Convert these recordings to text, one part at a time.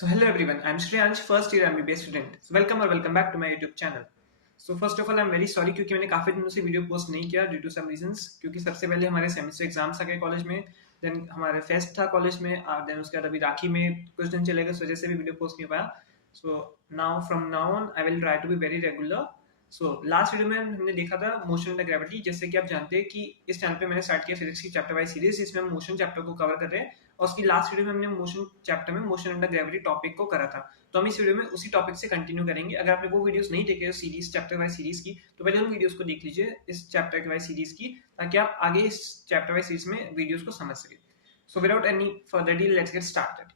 So hello everyone, I'm Shreyansh, first year MBBS student. So welcome or welcome back to my YouTube channel. So first of all I'm very sorry क्योंकि मैंने काफी दिनों से video post नहीं किया due to some reasons, क्योंकि सबसे पहले हमारे सेमेस्टर एग्जाम्स आ गए कॉलेज में, देन हमारे फेस्ट था कॉलेज में, और देन उसके बाद अभी राखी में कुछ दिन चले गए, इस वजह से भी वीडियो पोस्ट नहीं हो पाया. So now from now on I will try to be very regular. So last video में हमने देखा था मोशन एंड ग्रेविटी. जैसे कि आप जानते हैं कि इस चैनल पे मैंने स्टार्ट किया फिजिक्स की चैप्टर वाइज सीरीज, इसमें हम मोशन चैप्टर को कवर कर रहे हैं, और उसकी लास्ट वीडियो में हमने मोशन चैप्टर में मोशन अंडर ग्रेविटी टॉपिक को करा था. तो हम इस वीडियो में उसी टॉपिक से कंटिन्यू करेंगे. अगर आपने वो वीडियोस नहीं देखे सीरीज चैप्टर वाइज सीरीज की, तो पहले उन वीडियोस को देख लीजिए इस चैप्टर वाइज सीरीज की, ताकि आप आगे इस चैप्टर वाइज सीरीज में वीडियोस को समझ सके. So without any further delay let's get started.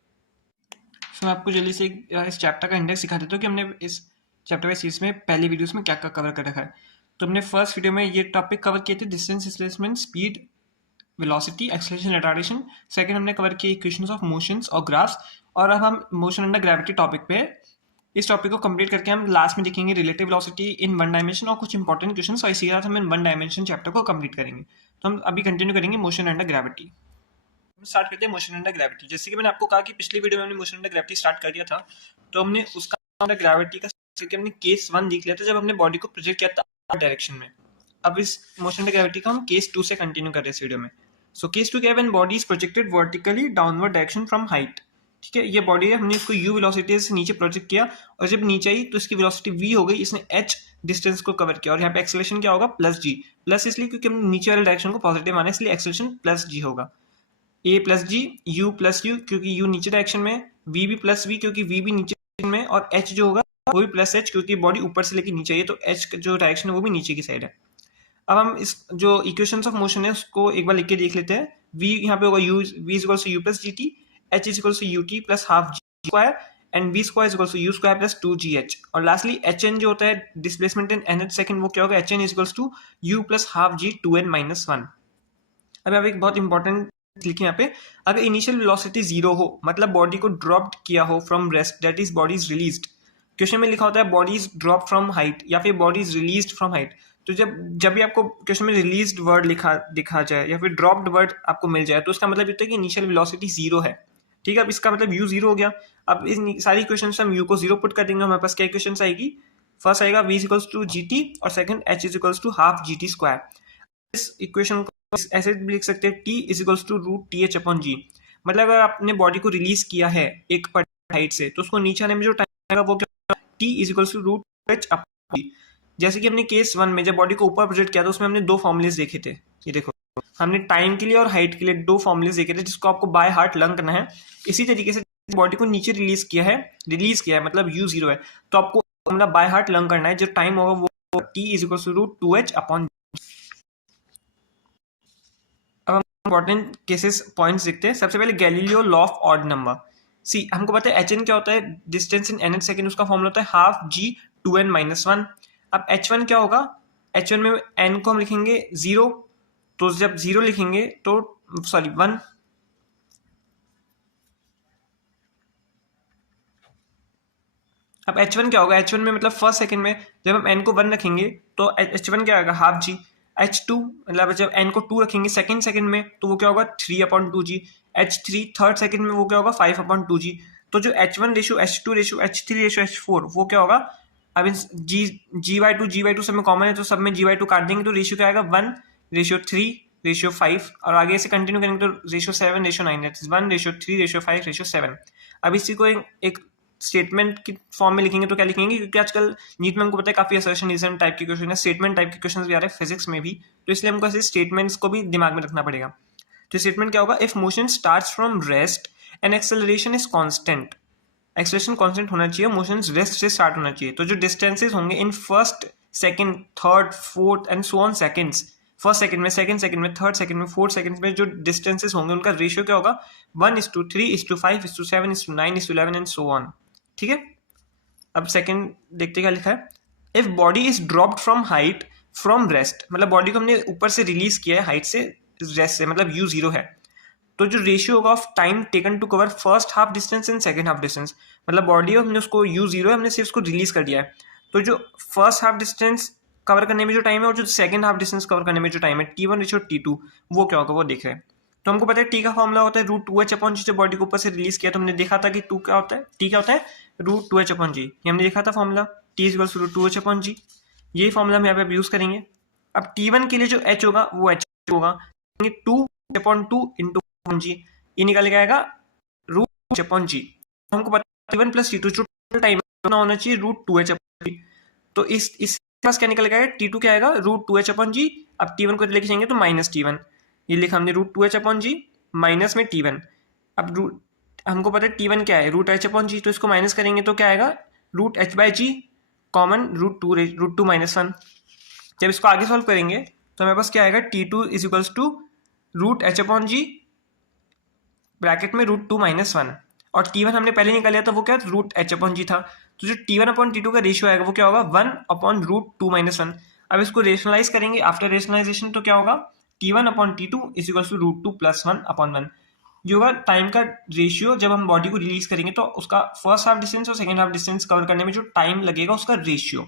So मैं आपको जल्दी से इस चैप्टर का इंडेक्स दिखा देता हूँ कि हमने इस चैप्टर वाइज सीरीज में पहली वीडियोस में क्या क्या कवर कर रखा है. तो हमने फर्स्ट वीडियो में ये टॉपिक कवर किए थे, distance displacement, speed, velocity, acceleration, retardation. Second हमने कवर किया इक्वेशंस ऑफ मोशंस और ग्राफ्स. और अब हम मोशन अंडर ग्रेविटी टॉपिक पे, इस टॉपिक को कंप्लीट करके हम लास्ट में देखेंगे relative velocity in one dimension और कुछ इंपॉर्टेंट क्वेश्चंस, और इसी के साथ हम इन वन डायमेंशन चैप्टर को कंप्लीट करेंगे. तो हम अभी कंटिन्यू करेंगे मोशन अंडर ग्रेविटी. हम स्टार्ट करते हैं मोशन अंडर ग्रेविटी. जैसे कि मैंने आपको कहा कि पिछली वीडियो में हमने मोशन अंडर ग्रेविटी स्टार्ट कर दिया था, तो हमने उसका अंडर ग्रेविटी का हमने केस 1 देख लिया था जब हमने बॉडी को प्रोजेक्ट किया था डायरेक्शन में. अब इस मोशन अंडर ग्रेविटी का हम केस 2 से कंटिन्यू कर रहे हैं इस वीडियो में. सो केस 2 क्या है, when body is projected vertically downward direction from height. ठीक है, ये बॉडी है, हमने इसको u वेलोसिटी से नीचे प्रोजेक्ट किया, और जब नीचे आई तो इसकी वेलोसिटी v हो गई, इसने h डिस्टेंस को कवर किया, और यहाँ पे एक्सेलरेशन क्या होगा, प्लस g. प्लस इसलिए क्योंकि हमने नीचे वाले डायरेक्शन को पॉजिटिव माना, इसलिए एक्सेलरेशन प्लस g होगा. a plus G, u plus u क्योंकि u नीचे डायरेक्शन में, v भी प्लस v क्योंकि v भी नीचे डायरेक्शन में, और h जो होगा वो भी प्लस h क्योंकि बॉडी ऊपर से लेके नीचे है, तो h जो डायरेक्शन है वो भी नीचे की साइड है. अब हम इस जो इक्वेशंस ऑफ मोशन है उसको एक बार लिख के देख लेते हैं. v यहाँ पे होगा u, v is equals to u plus G T, h is equals to U T plus half G square, and v square is equals to u square plus 2gh. और लास्टली hn जो होता है displacement in nth second, वो क्या होगा, hn is equals to u plus half g 2n minus 1. अब एक बहुत इंपॉर्टेंट लिखिए यहाँ पे, अगर इनिशियल वेलोसिटी 0 हो, मतलब बॉडी को ड्रॉप्ड किया हो from rest, that is body is released. Question में लिखा होता है body is drop from height या फिर body is released from height. तो जब भी आपको क्वेश्चन में रिलीज्ड वर्ड दिखा जाए या फिर ड्रॉप्ड वर्ड आपको मिल जाए, तो उसका मतलब होता है कि इनिशियल वेलोसिटी 0 है. ठीक है, अब इसका मतलब u 0 हो गया. अब इन सारी इक्वेशन से हम u को 0 पुट कर देंगे, हमारे पास क्या इक्वेशन आएगी, फर्स्ट आएगा v is equals to g t, और second h is equals to half g t square. इस इक्वेशन को ऐसे भी लिख सकते हैं, t is equals to root t h upon g. मतलब अगर आपने बॉडी को रिलीज किया है एक पर्टिकुलर हाइट से, तो उसको नीचे आने में जो टाइम आएगा वो क्या, t is equals to root H upon g. जैसे कि हमने केस 1 में जब बॉडी को ऊपर प्रोजेक्ट किया था, उसमें हमने दो फॉर्मुलेस देखे थे. ये देखो, हमने टाइम के लिए और हाइट के लिए दो फॉर्मुलेस देखे थे, जिसको आपको बाय हार्ट लर्न करना है. इसी तरीके से बॉडी को नीचे रिलीज किया है मतलब u 0 है, तो आपको मतलब बाय हार्ट लर्न करना है. जो टाइम होगा वो t is equals to root 2h upon. Important cases points देखते हैं. सबसे पहले Galileo law of odd number. See हमको पता है एच एन क्या होता है, डिस्टेंस इन nth सेकंड, उसका फॉर्मूला होता है हाफ जी 2n माइनस 1. अब h1 क्या होगा, h1 में n को हम लिखेंगे 0, तो जब 0 लिखेंगे तो सॉरी 1, अब h1 क्या होगा, h1 में मतलब फर्स्ट सेकंड में जब हम n को 1 रखेंगे तो h1 क्या आएगा, हाफ जी. h2 मतलब जब n को 2 रखेंगे सेकंड में, तो वो क्या होगा 3 upon 2g. h3 third second में वो क्या होगा 5 अपॉन 2g. तो जो h1 ratio h2 ratio h3 ratio h4 वो क्या होगा, अब g/2 सब में कॉमन है, तो सब में g/2 काट देंगे, तो रेशियो क्या आएगा 1 रेशो 3 रेशियो 5, और आगे से कंटिन्यू करेंगे तो ratio 7 ratio 9, 1 ratio 3 ratio 5 ratio 7. अब इसी को एक स्टेटमेंट की फॉर्म में लिखेंगे तो क्या लिखेंगे, क्योंकि आजकल नीट में हमको पता है काफी असर्शन टाइप के क्वेश्चन है, स्टेटमेंट टाइप के क्वेश्चन भी आ रहे हैं फिजिक्स में भी, तो इसलिए हमको ऐसे स्टेटमेंट्स को भी दिमाग में रखना पड़ेगा. तो स्टेटमेंट क्या होगा, if motion starts from rest and acceleration is constant. Acceleration constant होना चाहिए, मोशन रेस्ट से स्टार्ट होना चाहिए. तो जो डिस्टेंसेस होंगे in first second third fourth and so on seconds, first second में, सेकंड सेकंड में, थर्ड सेकंड में, फोर्थ सेकंड में जो डिस्टेंसेस होंगे उनका रेशियो क्या होगा, 1:3:5:7:9:11 एंड सो ऑन. ठीक है, अब सेकंड देखते क्या लिखा है, if body is dropped from height from rest, मतलब बॉडी को हमने ऊपर से रिलीज किया है हाइट से, रेस्ट से, मतलब u 0 है, तो जो रेशियो होगा of time taken to cover first half distance and second half distance, मतलब बॉडी हमने उसको u 0 है, हमने सिर्फ उसको रिलीज कर दिया है, तो जो फर्स्ट हाफ डिस्टेंस कवर करने में जो टाइम है और जो सेकंड हाफ डिस्टेंस कवर करने में जो टाइम है t1 रेशियो t2, वो क्या होगा वो देख रहे हैं. तो हमको पता है टी का फॉर्मूला होता है रूट टू एच अपॉन जी, जो बॉडी को ऊपर से रिलीज किया तो हमने देखा था कि टू क्या होता है, टी क्या होता है root two h upon g, ये हमने देखा था formula, t is equals to root two h upon g, यही फॉर्मूला हम यहाँ पे यूज करेंगे। अब T1 के लिए जो H होगा वो H होगा, टू अपॉन टू इंटू जी, ये निकल के आएगा रूट अपॉन जी। हमको पता है T1 प्लस T2 जो टोटल टाइम होना चाहिए root two h upon g, तो इस पास क्या निकल गया, T2 क्या आएगा रूट टू एच अपॉन जी। अब T1 को लेके जाएंगे तो माइनस T1, ये लिखा हमने root two h upon G minus में T1। अब हमको पता है T1 क्या है रूट एच अपॉन जी, तो इसको माइनस करेंगे तो क्या आएगा root H by G common root two minus one. जब इसको आगे सॉल्व करेंगे तो हमारे पास क्या आएगा T2 is equals to root H upon G bracket में रूट टू माइनस वन, और T1 हमने पहले निकाला था वो क्या रूट एच अपॉन जी था, तो जो T1 अपॉन T2 का रेशियो आएगा वो क्या होगा one upon root two minus one. अब इसको रेशनलाइज करेंगे आफ्टर रेशनलाइजेशन तो क्या होगा T1 upon T2 is equals to root two plus one upon one. जो होगा टाइम का रेशियो, जब हम बॉडी को रिलीज करेंगे तो उसका फर्स्ट हाफ डिस्टेंस और सेकेंड हाफ डिस्टेंस कवर करने में जो टाइम लगेगा उसका रेशियो।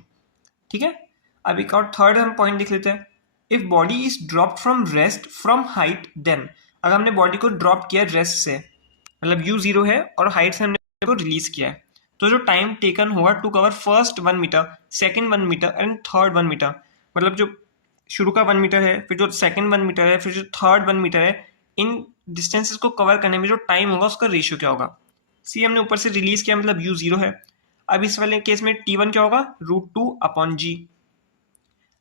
ठीक है, अब एक और थर्ड हम पॉइंट लिख लेते हैं, if body is drop from rest from height then, अगर हमने बॉडी को ड्रॉप किया रेस्ट से, मतलब u0 है और हाइट से हमने को रिलीज किया है, तो जो टाइम टेकन होगा to cover first 1 metre, second 1 metre and third 1 metre, मतलब जो शुरू का 1 मीटर है, फिर जो सेकंड 1 मीटर है, फिर जो थर्ड 1 मीटर है, इन डिस्टेंसेस को कवर करने में जो टाइम होगा उसका रेशियो क्या होगा। सी हमने ऊपर से रिलीज किया मतलब u0 है। अब इस वाले केस में T1 क्या होगा रूट टू अपॉन जी,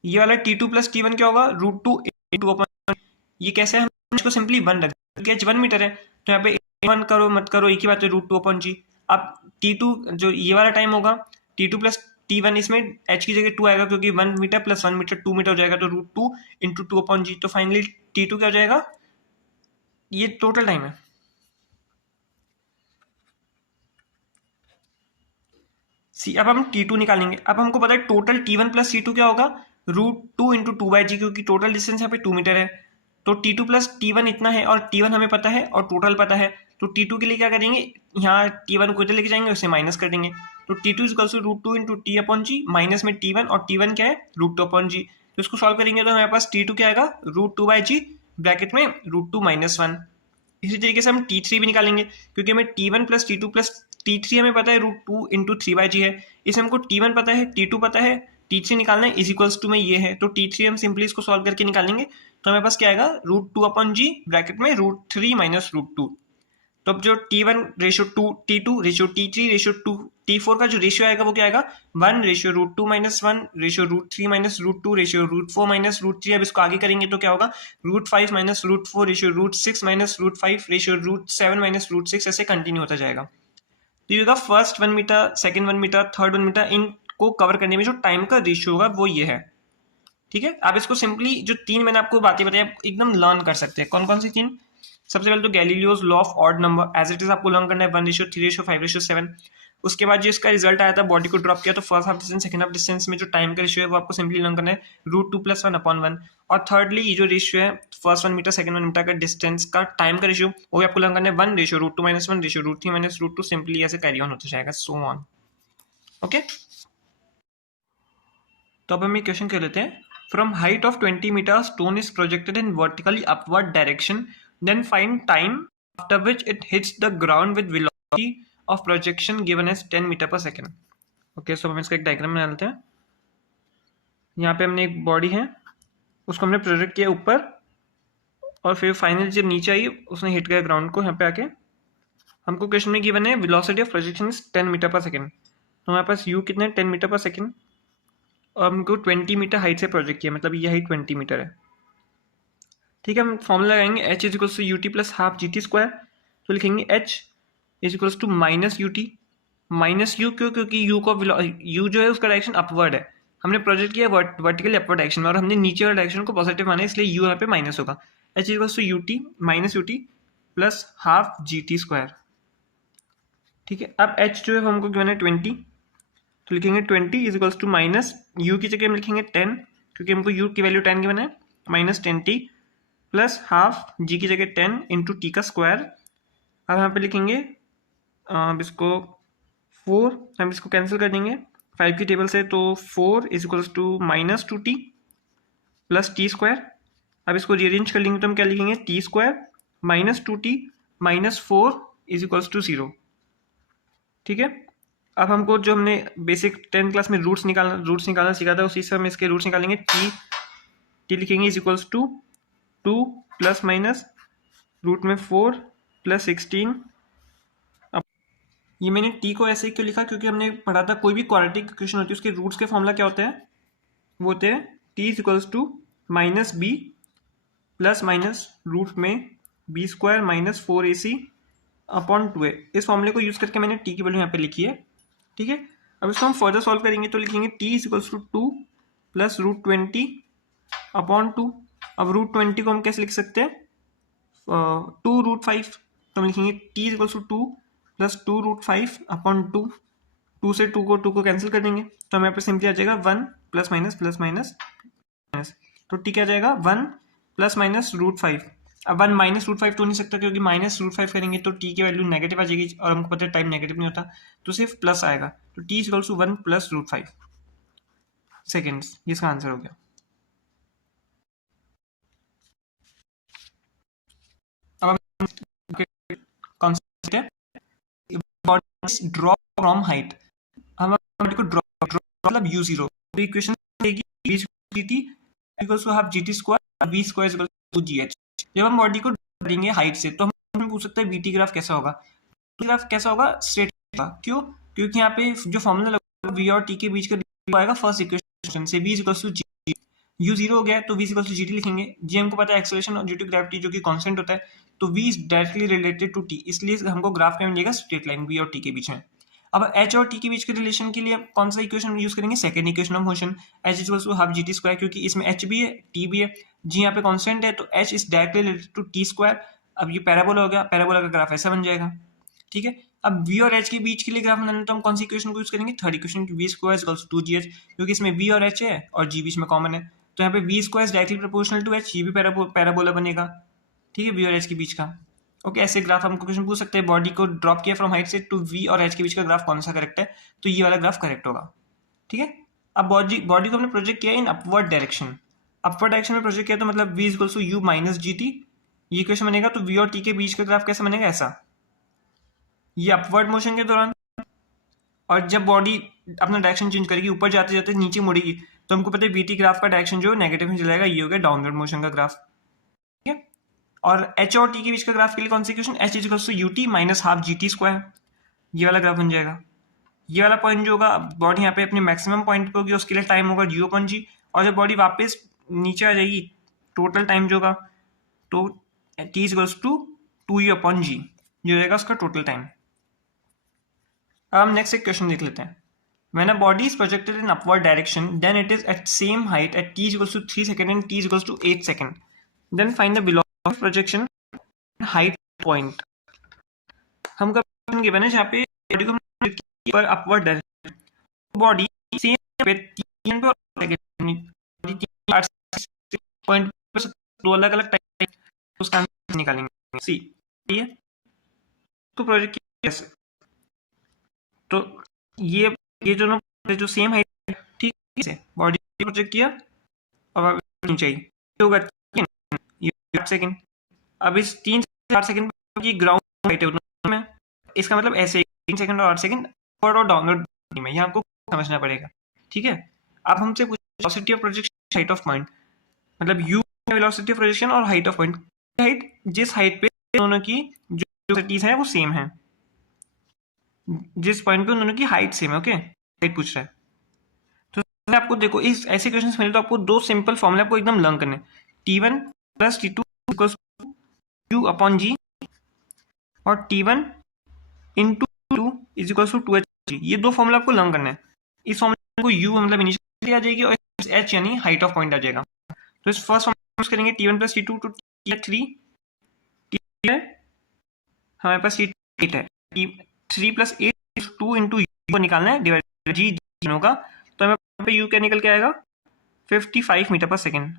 ये वाला T2 प्लस T1 क्या होगा रूट टू इंटू अपॉन, ये कैसे है हम इसको सिंपली वन रख क्योंकि h 1 मीटर है, तो यहाँ पे वन करो मत करो एक ही बात है रूट टू अपॉन जी। अब T2 जो ये वाला टाइम होगा T2 प्लस T1, इसमें h की जगह 2 आएगा क्योंकि 1 मीटर प्लस 1 मीटर 2 मीटर हो जाएगा, तो root two into two upon g, तो फाइनली T2 क्या हो जाएगा, ये टोटल टाइम है। सी अब हम T2 निकालेंगे। अब हमको पता है टोटल T1 प्लस T2 क्या होगा root two into two by g, क्योंकि टोटल डिस्टेंस यहाँ पे 2 मीटर है, तो T2 प्लस T1 इतना है और T1 हमें पता है और टोटल पता है, तो T2 के लिए क्या करेंगे यहाँ T1 को इधर लेके जाएंगे उसे माइनस कर देंगे, तो T2 is to root two into T upon G minus में T1, और T1 क्या है रूट टू अपॉन जी, तो इसको सॉल्व करेंगे तो हमारे पास T2 क्या आएगा root two by G bracket में रूट टू माइनस वन। इसी तरीके से हम T3 भी निकालेंगे क्योंकि हमें T1 plus T2 plus T3 हमें पता है root two into three by g है, इसमें हमको T1 पता है T2 पता है T3 निकालना है इज इक्वल्स टू में ये है, तो T3 हम सिंपली इसको सॉल्व करके निकालेंगे तो हमारे पास क्या आएगा root two upon G bracket में root three minus root two. तो अब जो T1 ratio to T2 ratio T3 ratio to T4 का जो रेशियो आएगा वो क्या आएगा one ratio root two minus one ratio root three minus root two ratio root four minus root three. अब इसको आगे करेंगे तो क्या होगा root five minus root four ratio root six minus root five ratio root seven minus root six, ऐसे continue होता जाएगा। तो ये होगा first 1 metre, second 1 metre, third 1 metre, इनको कवर करने में जो टाइम का रेशियो होगा वो ये है। ठीक है, आप इसको सिंपली जो तीन मैंने आपको बातें बताई एकदम लर्न कर सकते हैं। कौन कौन सी तीन, सबसे पहले तो Galileo's law of odd number as it is आपको लर्न करना है 1:3:5:7। उसके बाद जो इसका रिजल्ट आया था बॉडी को ड्रॉप किया तो first half distance second half distance में जो टाइम का रेशियो है वो आपको सिंपली लर्न करना है root two plus one upon one. और थर्डली ये जो रेशियो है फर्स्ट 1 मीटर सेकंड 1 मीटर का डिस्टेंस का टाइम का रेशियो वो भी आपको लर्न करना है one ratio root two minus one ratio root three minus root two, simply ऐसे कैरी ऑन होता जाएगा सो ऑन। ओके, तो अब हम ये क्वेश्चन कर लेते हैं। From height of 20 metre stone is projected in vertically upward direction, then find time after which it hits the ground with velocity of projection given as 10 metre per second. Okay, so हम इसका एक diagram बना लेते हैं। यहाँ पे हमने एक बॉडी है उसको हमने प्रोजेक्ट किया ऊपर, और फिर फाइनल जब नीचे आई उसने हिट किया ग्राउंड को। यहाँ पे आके हमको क्वेश्चन में गिवन है velocity of projection is 10 metre per second, तो हमारे पास यू कितने 10 मीटर पर सेकेंड, और हमको 20 मीटर हाइट से प्रोजेक्ट किया, मतलब ये हाइट 20 मीटर है। ठीक है, हम फॉर्मूला लगाएंगे h is equals to U T plus half g t square, तो लिखेंगे h is equals to minus u t minus u, क्यों क्योंकि यू को यू जो है उसका डायरेक्शन अपवर्ड है, हमने प्रोजेक्ट किया वर्टिकली अपवर्ड डायरेक्शन में और हमने नीचे वाले डायरेक्शन को पॉजिटिव माना, इसलिए यू यहाँ पे माइनस होगा। H equals to you t minus u T plus half g t square. ठीक है, अब एच जो है हमको गिवन है 20, तो लिखेंगे 20 is equals to minus u की जगह हम लिखेंगे 10 क्योंकि हमको यू की वैल्यू 10 गिवन है, minus 10t plus half g की जगह 10 इंटू टी का स्क्वायर। अब यहाँ पे लिखेंगे अब इसको 4, हम इसको कैंसिल कर देंगे 5 की टेबल से, तो 4 is equals to minus 2t plus t square. अब इसको रीअरेंज कर लेंगे तो हम क्या लिखेंगे t square minus 2t minus 4 is equals to 0। ठीक है, अब हमको जो हमने बेसिक 10th क्लास में रूट्स निकालना सीखा था, उसी से हम इसके रूट्स निकालेंगे। टी लिखेंगे is equals to 2 plus minus root में 4 प्लस 16। ये मैंने टी को ऐसे क्यों लिखा, क्योंकि हमने पढ़ा था कोई भी क्वाड्रेटिक इक्वेशन होती है उसके रूट्स के फॉर्मूला क्या होते हैं, वो होते हैं t is equals to minus b plus minus root में b square minus 4ac upon 2a। इस फॉर्मूले को यूज करके मैंने टी की वैल्यू यहाँ पे लिखी है। ठीक है, अब इसको हम फर्दर सॉल्व करेंगे तो लिखेंगे t is equals to 2 plus root 20 upon 2। अब रूट 20 को हम कैसे लिख सकते हैं, 2 रूट 5, तो हम लिखेंगे t is equals to 2 plus 2 root 5 upon 2। 2 से 2 को कैंसिल कर देंगे तो हमें यहाँ पे सिंपली आ जाएगा 1 plus minus plus minus minus, तो टी क्या आ जाएगा 1 प्लस माइनस रूट 5। अब 1 माइनस रूट 5 तो नहीं सकता, क्योंकि माइनस रूट 5 करेंगे तो टी की वैल्यू नेगेटिव आ जाएगी, और हमको पता है टाइम नेगेटिव नहीं होता, तो सिर्फ प्लस आएगा। तो t is equals to 1 plus root 5 seconds, ये इसका आंसर हो गया। अब कॉन्सेप्ट है ड्रॉप फ्रॉम हाइट। हम को ड्रॉप मतलब u0, तो इक्वेशन देगी dt equals to half gt square v square equals to gh। जब हम बॉडी को ड्रेंगे हाइट से तो हम पूछ सकते हैं vt ग्राफ कैसा होगा। तो ग्राफ कैसा होगा, स्ट्रेट होगा। क्यों, क्योंकि यहाँ पे जो फॉर्मूला लगा v और t के बीच का आएगा फर्स्ट इक्वेशन से, v equals to g। u0 हो गया तो v इक्वल्स टू gt लिखेंगे। g हमको पता है एक्सेलरेशन ड्यू टू ग्रेविटी जो कि कांस्टेंट होता है, तो v is directly related to t, इसलिए हमको ग्राफ में मिलेगा स्ट्रेट लाइन v और t के बीच में। अब h और t के बीच के रिलेशन के लिए कौन सा इक्वेशन यूज करेंगे, second equation of motion, h equals to half gt square, क्योंकि इसमें h भी है t भी है, g यहाँ पे कांस्टेंट है तो h is directly related to t square. अब ये पैराबोला हो गया, पैराबोला का ग्राफ ऐसा बन जाएगा। ठीक है, अब v और h के बीच के लिए ग्राफ बनाना तो हम कौन सी इक्वेशन को यूज करेंगे, third equation, v square equals to gh, क्योंकि इसमें v और h है और g बीच में कॉमन है, तो यहाँ पे v square directly proportional to h, ये भी पैराबोला बनेगा। ठीक है, v और h के बीच का। ओके, ऐसे ग्राफ हम क्वेश्चन पूछ सकते हैं, बॉडी को ड्रॉप किया फ्रॉम हाइट से टू v और h के बीच का ग्राफ कौन सा करेक्ट है, तो ये वाला ग्राफ करेक्ट होगा। ठीक है, अब बॉडी को हमने प्रोजेक्ट किया in upward direction, upward direction में प्रोजेक्ट किया तो मतलब v equals to u minus gt, ये इक्वेशन बनेगा। तो v और t के बीच का ग्राफ कैसा बनेगा, ऐसा, ये अपवर्ड मोशन के दौरान। और जब बॉडी अपना डायरेक्शन चेंज करेगी, ऊपर जाते जाते नीचे मुड़ेगी, तो हमको पता है बीटी ग्राफ का डायरेक्शन जो नेगेटिव में चलेगा, ये हो गया डाउनवर्ड मोशन का ग्राफ। ठीक है, और h और t के बीच का ग्राफ के लिए कौन सी equation, h is equals to ut minus half gt square, ये वाला ग्राफ बन जाएगा। ये वाला पॉइंट जो होगा, बॉडी यहाँ पे अपने मैक्सिमम पॉइंट पे होगी, उसके लिए टाइम होगा u अपॉन g, और जब बॉडी वापस नीचे आ जाएगी, टोटल टाइम जो होगा, तो t is equals to 2u upon g, ये हो जाएगा उसका टोटल टाइम। अब हम नेक्स्ट एक क्वेश्चन देख लेते हैं। When a body is projected in upward direction, then it is at same height at t is equals to 3 second and t is equals to 8 second. Then find the velocity of projection height point. हमका question given है जहाँ पे body को पर upward direction, body same पे 3 point पर दो अलग अलग टाइम, उसका आंसर निकालेंगे। सी ठीक है, तो प्रोजेक्ट कैसे, तो ये दोनों जो सेम हाइट, ठीक है, बॉडी प्रोजेक्ट किया और नीचे होगा 8 सेकंड। अब इस 3 से 8 सेकंड की ग्राउंड हाइट है में, इसका मतलब ऐसे 3 सेकंड और 8 सेकंड अपवर्ड और डाउनवर्ड में, ये आपको समझना पड़ेगा। ठीक है, अब हमसे velocity of projection height of point, मतलब u वेलोसिटी ऑफ प्रोजेक्शन और हाइट ऑफ पॉइंट, हाइट जिस हाइट पे दोनों की जो वेलोसिटीज है वो सेम है, जिस पॉइंट पे उन दोनों की हाइट सेम है। ओके, हाइट पूछ रहा है, तो आपको देखो इस ऐसे क्वेश्चंस मिले तो आपको दो सिंपल फॉर्मूले आपको एकदम लर्न करने, t1 plus t2 equals to u upon g और t1 into 2 is equals to 2h, ये दो फॉर्मूला आपको लर्न करना है। इस फॉर्मूले को u मतलब इनिशियल आ जाएगी और h यानी हाइट ऑफ पॉइंट आ जाएगा। तो इस फर्स्ट फॉर्मूला यूज करेंगे t1 plus t2 to t3, t है हमारे पास t8 है, t3 प्लस 8 2 इंटू u को निकालना है, डिवाइड g होगा, तो हमें पे u क्या निकल के आएगा 55 मीटर पर सेकेंड।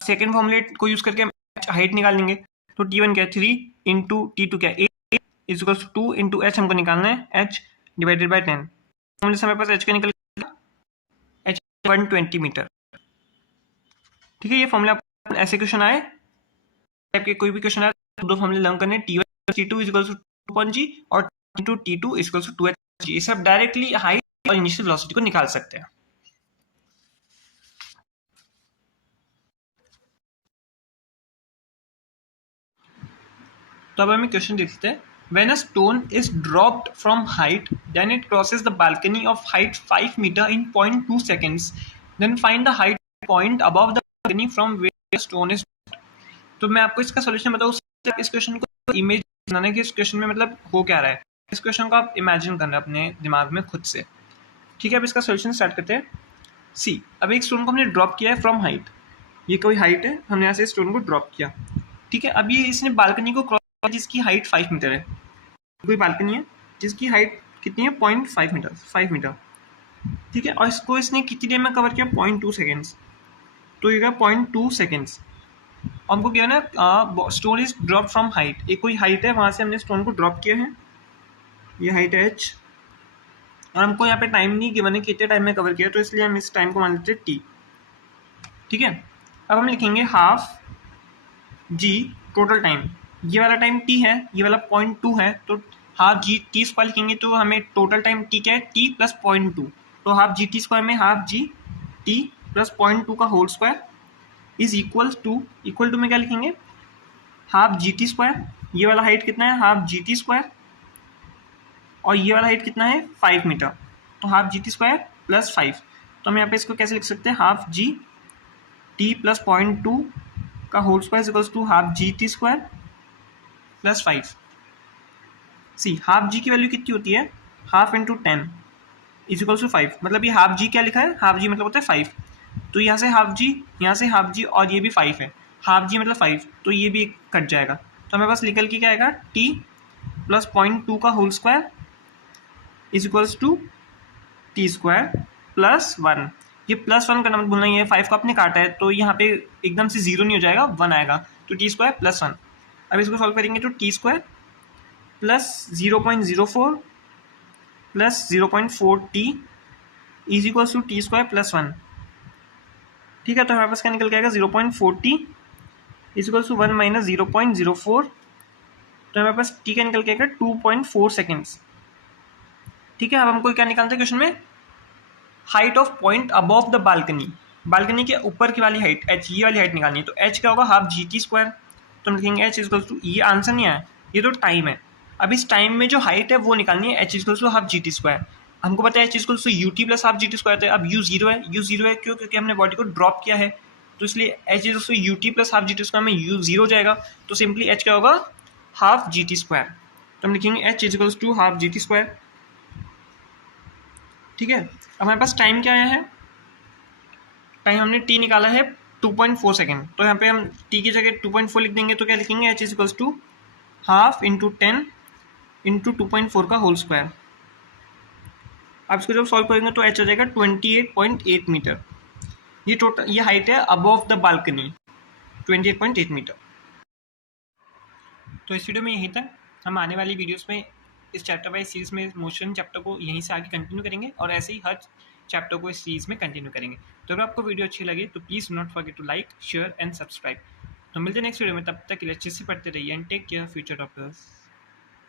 सेकेंड फॉर्मूले को यूज करके हम हाइट निकाल लेंगे, तो t1 क्या है 3 इंटू t2 क्या है 8 is equal to 2 into h हमको निकालना है, h डिवाइडेड बाय 10, फॉर्मूले से हमारे पास h का निकल h 120 मीटर। ठीक है, ये फॉर्मूला ऐसे क्वेश्चन आए, टाइप के कोई भी क्वेश्चन आए दो फॉर्मूले लर्न करने, T1 T2 equals to 2.g और T2 इक्वल्स टू 2h। इसे आप डायरेक्टली हाइट और इनिशियल वेलोसिटी को निकाल सकते हैं। तो अब हमें क्वेश्चन देखते हैं। When a stone is dropped from height, then it crosses the balcony of height 5 meter in 0.2 seconds. Then find the height point above the balcony from where the stone is dropped. तो मैं आपको इसका solution बताऊँ, इस question को image बनाना है कि इस क्वेश्चन में मतलब हो क्या रहा है। इस क्वेश्चन को आप इमेजिन करना है अपने दिमाग में खुद से। ठीक है, अब इसका सॉल्यूशन स्टार्ट करते हैं। सी, अब एक स्टोन को हमने ड्रॉप किया है फ्रॉम हाइट, ये कोई हाइट है, हमने यहाँ से स्टोन को ड्रॉप किया। ठीक है, अब ये इसने बालकनी को क्रॉस, जिसकी हाइट 5 मीटर है। कोई बालकनी है जिसकी हाइट कितनी है, 0.5 मीटर, 5 मीटर। ठीक है, और इसको इसने कितनी देर में कवर किया, 0.2 सेकेंड्स। तो ये 0.2 सेकेंड्स। हमको क्या है ना, stone is drop from height, एक कोई हाइट है, वहाँ से हमने स्टोन को ड्रॉप किया है, ये हाइट है h, और हमको यहाँ पे टाइम नहीं गिवन है कितने टाइम में कवर किया, तो इसलिए हम इस टाइम को मान लेते हैं t। ठीक है, अब हम लिखेंगे हाफ g टोटल टाइम, ये वाला टाइम t है, ये वाला 0.2 है, तो हाफ जी टी स्क्वायर लिखेंगे, तो हमें टोटल टाइम t क्या है, t प्लस 0.2, तो हाफ जी टी स्क्वायर में हाफ जी टी प्लस 0.2 का whole square is equal to में क्या लिखेंगे, हाफ जी टी स्क्वायर, ये वाला हाइट कितना है, हाफ जी टी स्क्वायर, और ये वाला हाइट कितना है, 5 मीटर, तो half g t square plus 5। तो हम यहाँ पे इसको कैसे लिख सकते हैं, हाफ जी टी प्लस 0.2 का whole square equals to half g t square plus 5। See, half g की वैल्यू कितनी होती है, half into 10 is equals to 5, मतलब ये हाफ जी क्या लिखा है, हाफ जी मतलब होता है 5, तो यहाँ से हाफ जी, यहाँ से हाफ जी, और ये भी 5 है, हाफ जी मतलब 5, तो ये भी कट जाएगा, तो हमें पास निकल के क्या आएगा, t प्लस 0.2 का whole square is equals to t square plus 1। ये प्लस 1 का नंबर भूलना, ये 5 को आपने काटा है, तो यहाँ पे एकदम से 0 नहीं हो जाएगा, 1 आएगा, तो टी स्क्वायर प्लस 1। अब इसको सॉल्व करेंगे तो t square plus 0.04 plus 0.4 t is equals to t square plus 1। ठीक है, तो हमारे पास क्या निकल के आएगा, 0.4 t is equals to 1 minus 0.04, तो हमारे पास टी क्या निकल के आएगा, 2.4 सेकेंड्स। ठीक है, अब हमको क्या निकालना है क्वेश्चन में, height of point above the balcony, balcony के ऊपर की वाली हाइट h, ये वाली हाइट निकालनी है, तो h क्या होगा, हाफ जी टी स्क्वायर, तो हम लिखेंगे h इक्वल्स टू, ये आंसर नहीं आया, ये तो टाइम है, अब इस टाइम में जो हाइट है वो निकालनी है, h equals to half g t square. हमको पता है h equals to U T plus half g t square है, अब u जीरो है, u जीरो है क्यों, क्योंकि हमने बॉडी को ड्रॉप किया है, तो इसलिए h equals to U T plus half g t square में u जीरो जाएगा, तो सिंपली h क्या होगा, हाफ जी टी स्क्वायर, तो हम लिखेंगे h equals to half g t square. ठीक है, अब हमारे पास टाइम क्या आया है, टाइम हमने t निकाला है 2.4 सेकेंड, तो यहाँ पे हम t की जगह 2.4 लिख देंगे, तो क्या लिखेंगे, h is equals to half into 10 into 2.4 का होल स्क्वायर। अब इसको जब सॉल्व करेंगे तो h आ जाएगा 28.8 मीटर, ये टोटल, ये हाइट है अबव द बालकनी, 28.8 मीटर। तो इस वीडियो में यही था, हम आने वाली वीडियोस में इस चैप्टर वाइज सीरीज में मोशन चैप्टर को यहीं से आगे कंटिन्यू करेंगे, और ऐसे ही हर चैप्टर को इस सीरीज में कंटिन्यू करेंगे। तो अगर आपको वीडियो अच्छी लगे तो please not forget to like, share and subscribe. तो मिलते हैं नेक्स्ट वीडियो में, तब तक के लिए अच्छे से पढ़ते रहिए and take care future doctors.